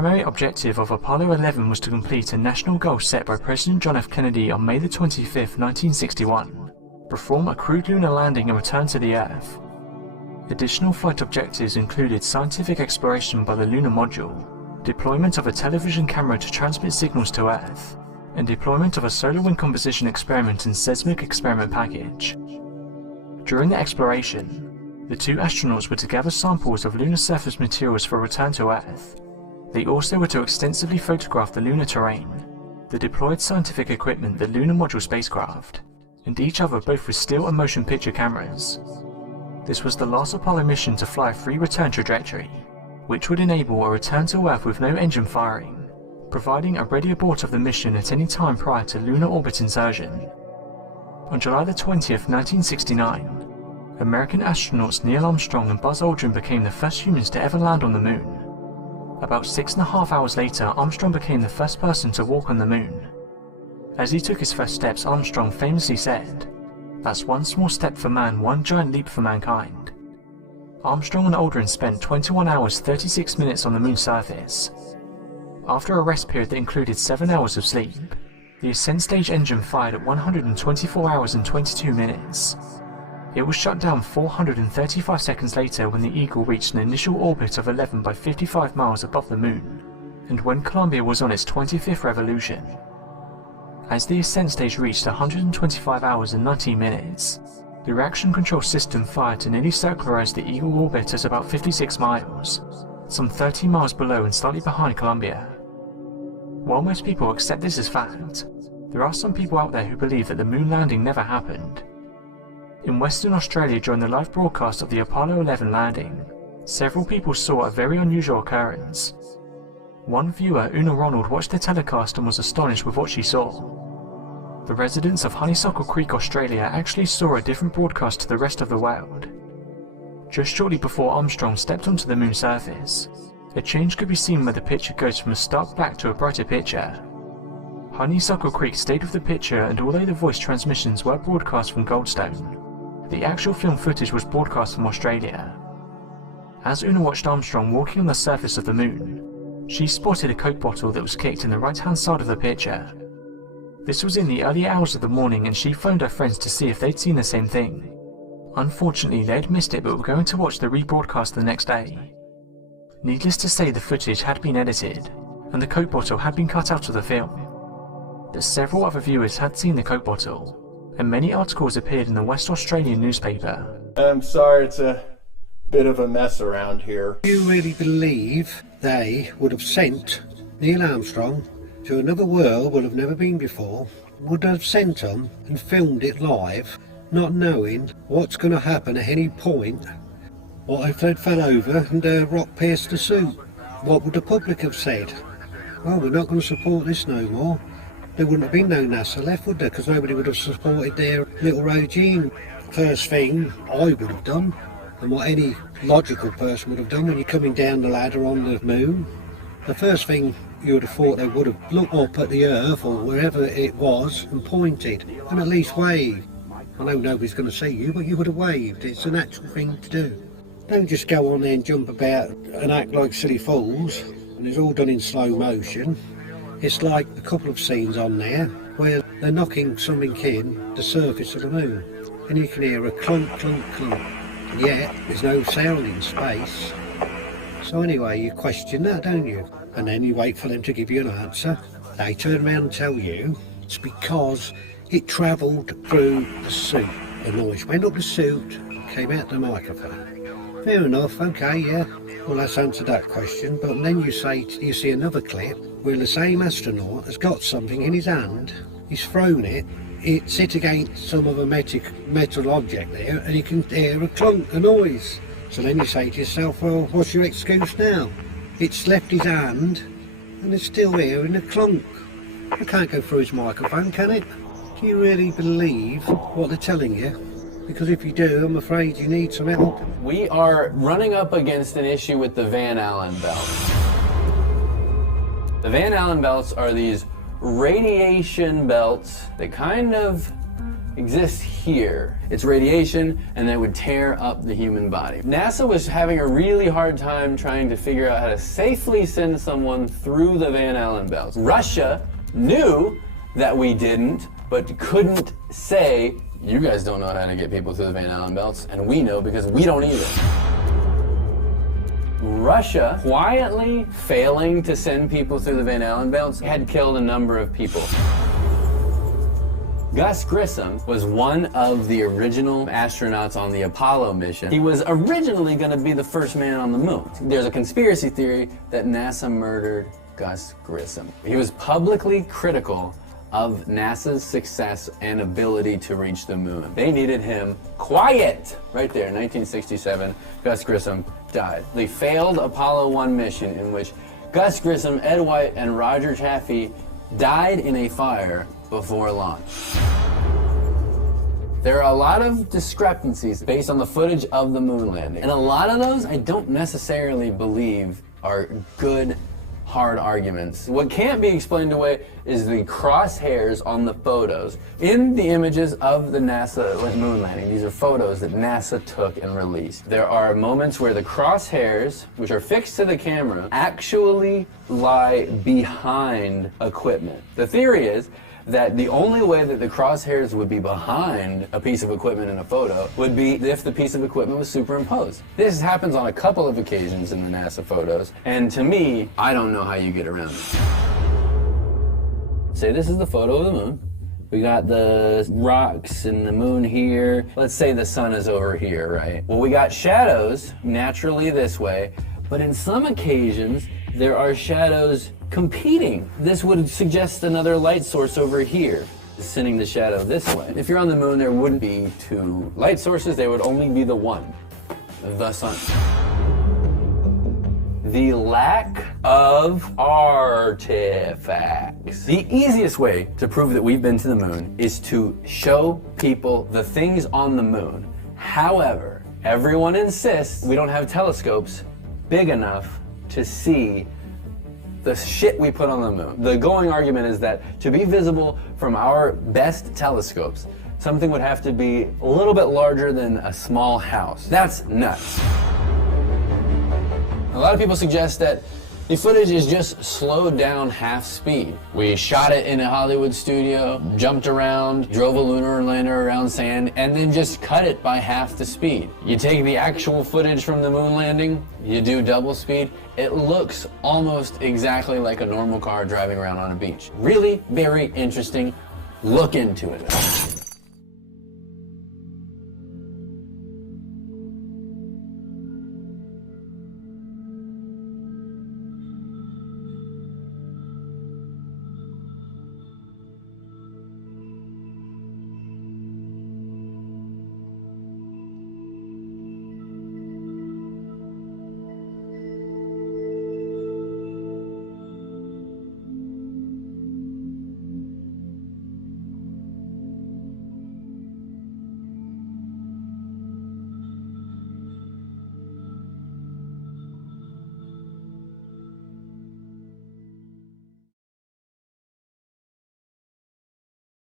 primary objective of Apollo 11 was to complete a national goal set by President John F. Kennedy on May 25, 1961, perform a crewed lunar landing and return to the Earth. Additional flight objectives included scientific exploration by the lunar module, deployment of a television camera to transmit signals to Earth, and deployment of a solar wind composition experiment and seismic experiment package. During the exploration, the two astronauts were to gather samples of lunar surface materials for return to Earth. They also were to extensively photograph the lunar terrain, the deployed scientific equipment, the lunar module spacecraft, and each other both with still and motion picture cameras. This was the last Apollo mission to fly a free return trajectory, which would enable a return to Earth with no engine firing, providing a ready abort of the mission at any time prior to lunar orbit insertion. On July 20, 1969, American astronauts Neil Armstrong and Buzz Aldrin became the first humans to ever land on the Moon. About 6.5 hours later, Armstrong became the first person to walk on the Moon. As he took his first steps, Armstrong famously said, "That's one small step for man, one giant leap for mankind." Armstrong and Aldrin spent 21 hours 36 minutes on the Moon's surface. After a rest period that included 7 hours of sleep, the ascent stage engine fired at 124 hours and 22 minutes. It was shut down 435 seconds later when the Eagle reached an initial orbit of 11 by 55 miles above the Moon, and when Columbia was on its 25th revolution. As the ascent stage reached 125 hours and 19 minutes, the reaction control system fired to nearly circularize the Eagle orbit at about 56 miles, some 30 miles below and slightly behind Columbia. While most people accept this as fact, there are some people out there who believe that the Moon landing never happened. In Western Australia during the live broadcast of the Apollo 11 landing, several people saw a very unusual occurrence. One viewer, Una Ronald, watched the telecast and was astonished with what she saw. The residents of Honeysuckle Creek, Australia actually saw a different broadcast to the rest of the world. Just shortly before Armstrong stepped onto the Moon's surface, a change could be seen where the picture goes from a stark black to a brighter picture. Honeysuckle Creek stayed with the picture, and although the voice transmissions were broadcast from Goldstone, the actual film footage was broadcast from Australia. As Una watched Armstrong walking on the surface of the Moon, she spotted a Coke bottle that was kicked in the right-hand side of the picture. This was in the early hours of the morning, and she phoned her friends to see if they'd seen the same thing. Unfortunately, they'd missed it but were going to watch the rebroadcast the next day. Needless to say, the footage had been edited, and the Coke bottle had been cut out of the film. But several other viewers had seen the Coke bottle, and many articles appeared in the West Australian newspaper. I'm sorry, it's a bit of a mess around here. Do you really believe they would have sent Neil Armstrong to another world we'll have never been before, would have sent him and filmed it live, not knowing what's going to happen at any point? What if they'd fell over and a rock pierced the suit? What would the public have said? Well, we're not going to support this no more. There wouldn't have been no NASA left, would there? Because nobody would have supported their little regime. First thing I would have done, and what any logical person would have done when you're coming down the ladder on the Moon, the first thing you would have thought they would have looked up at the Earth or wherever it was and pointed, and at least waved. I know nobody's going to see you, but you would have waved. It's a natural thing to do. Don't just go on there and jump about and act like silly fools, and it's all done in slow motion. It's like a couple of scenes on there where they're knocking something in the surface of the Moon, and you can hear a clunk, clunk, clunk, and yet there's no sound in space. So anyway, you question that, don't you? And then you wait for them to give you an answer. They turn around and tell you it's because it travelled through the suit. The noise went up the suit and came out the microphone. Fair enough, okay, yeah. Well, that's answered that question. But then you see another clip where the same astronaut has got something in his hand, he's thrown it, it's hit against some of a metal object there, and you can hear a clunk, a noise. So then you say to yourself, well, what's your excuse now? It's left his hand, and it's still hearing a clunk. It can't go through his microphone, can it? Do you really believe what they're telling you? Because if you do, I'm afraid you need some help. We are running up against an issue with the Van Allen belts. The Van Allen belts are these radiation belts that kind of exists here. It's radiation, and that would tear up the human body. NASA was having a really hard time trying to figure out how to safely send someone through the Van Allen belts. Russia knew that we didn't, but couldn't say, you guys don't know how to get people through the Van Allen belts, and we know because we don't either. Russia, quietly failing to send people through the Van Allen belts, had killed a number of people. Gus Grissom was one of the original astronauts on the Apollo mission. He was originally going to be the first man on the moon. There's a conspiracy theory that NASA murdered Gus Grissom. He was publicly critical of NASA's success and ability to reach the moon. They needed him quiet. Right there, 1967, Gus Grissom died. The failed Apollo 1 mission in which Gus Grissom, Ed White, and Roger Chaffee died in a fire before launch. There are a lot of discrepancies based on the footage of the moon landing. And a lot of those I don't necessarily believe are good, hard arguments. What can't be explained away is the crosshairs on the photos. In the images of the NASA moon landing, these are photos that NASA took and released. There are moments where the crosshairs, which are fixed to the camera, actually lie behind equipment. The theory is that the only way that the crosshairs would be behind a piece of equipment in a photo would be if the piece of equipment was superimposed. This happens on a couple of occasions in the NASA photos, and to me, I don't know how you get around it. Say this is the photo of the moon. We got the rocks and the moon here. Let's say the sun is over here, right? Well, we got shadows naturally this way, but in some occasions, there are shadows competing. This would suggest another light source over here, sending the shadow this way. If you're on the moon, there wouldn't be two light sources, there would only be the one, the sun. The lack of artifacts. The easiest way to prove that we've been to the moon is to show people the things on the moon. However, everyone insists we don't have telescopes big enough to see the shit we put on the moon. The going argument is that to be visible from our best telescopes, something would have to be a little bit larger than a small house. That's nuts. A lot of people suggest that the footage is just slowed down half speed. We shot it in a Hollywood studio, jumped around, drove a lunar lander around sand, and then just cut it by half the speed. You take the actual footage from the moon landing, you do double speed, it looks almost exactly like a normal car driving around on a beach. Really very interesting. Look into it.